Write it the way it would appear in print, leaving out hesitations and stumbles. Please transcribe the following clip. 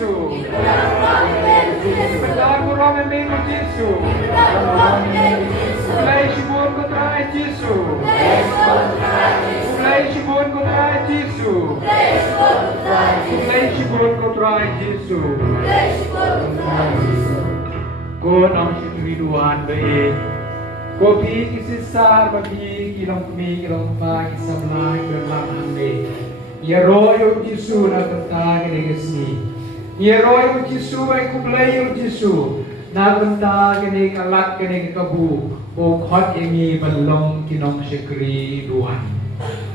Jesu. Berdoa kurang minggu Jesu. Mulai sibun kontra Jesu. Mulai sibun kontra Jesu. Mulai sibun kontra Jesu. Ko nang keriduan baik. Ko pi kisisar bagi kilong kami kilong pa kisamlay berlahan baik. Ya royo Jesu na tentang negasi. Ya royo Jesu ay kublay Jesu na tentang ini kalak ini kabu. Bukhat ini balong kinong sekri duan.